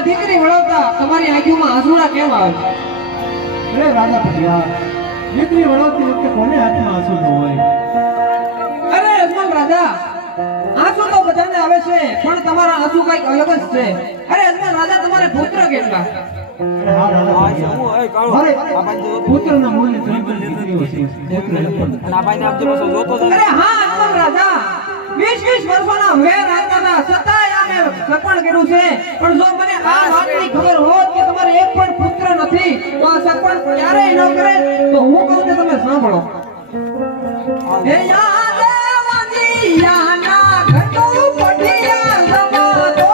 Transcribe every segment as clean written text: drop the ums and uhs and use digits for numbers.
આ દીકરી વળાવતા તમારી આંખોમાં આંસુડા કેમ આવે? અરે રાજા પટિયા, દીકરી વળાવતી વખતે કોને હાથમાં આંસુ ન હોય? અરે અજમલ રાજા, આંસુ તો બધાને આવે છે, પણ તમારા આંસુ કઈક અલગ જ છે. અરે અજમલ રાજા, તમારે પુત્ર કેટલા? હા રાજા પટિયા, મારે પુત્રના મૂળની ત્રણ દીકરીઓ છે. અરે હા અજમલ રાજા, 20 વર્ષોના વેર આવતા છતાંય આમે સપણ કર્યું છે. પણ જો મને આ વાતની ખબર હોત કે તમારે એક પણ પુત્ર નથી, તો આ સપણ ક્યારેય ન કરે. તો હું કહું કે તમે સાંભળો. હે યાદ વાંદિયાના ઘટો પટિયા સમાતો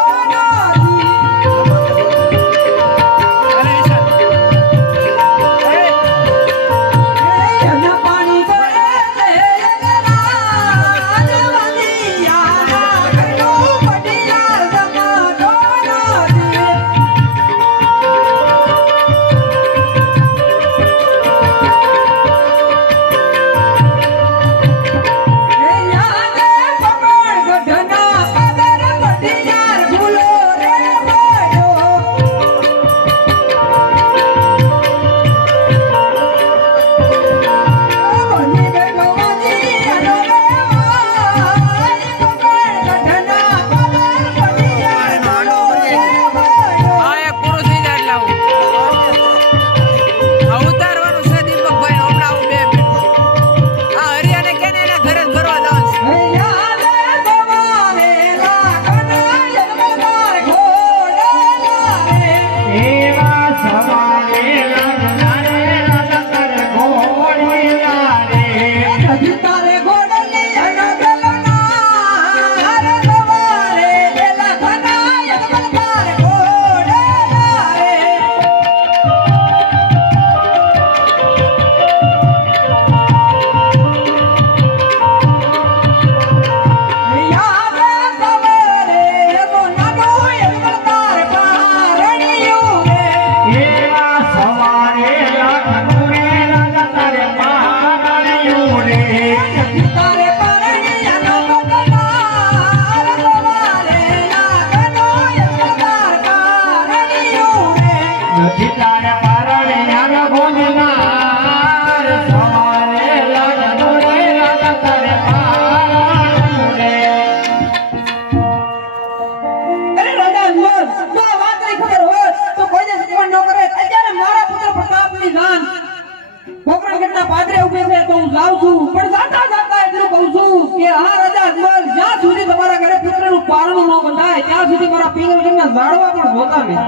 પાદરે ઉભે છે તો હું જાઉં છું. પણ જાતા જાતા એટલું કહું છું કે હા રાજા અજમલ, જ્યાં સુધી તમારા ઘરે પુત્રનું પારણું ન બંધાય ત્યાં સુધી મારા પિંગલગઢના ઝાડવા પણ જોતા નહીં.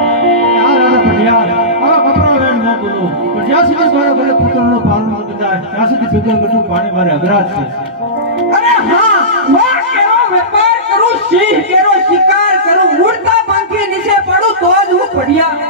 હા રાજા પટિયા, આવા કપરા વેણ ન બોલો. પણ જ્યાં સુધી મારા ઘરે પુત્રનું પારણું ન બંધાય ત્યાં સુધી પિંગલગઢનું પાણી મારે અઘરાજ છે. અરે હા, વાહ કેરો વેપાર કરું, સિંહ કેરો શિકાર કરું, ઉડતા પાંખી નીચે પડું તો જ હું પડિયા.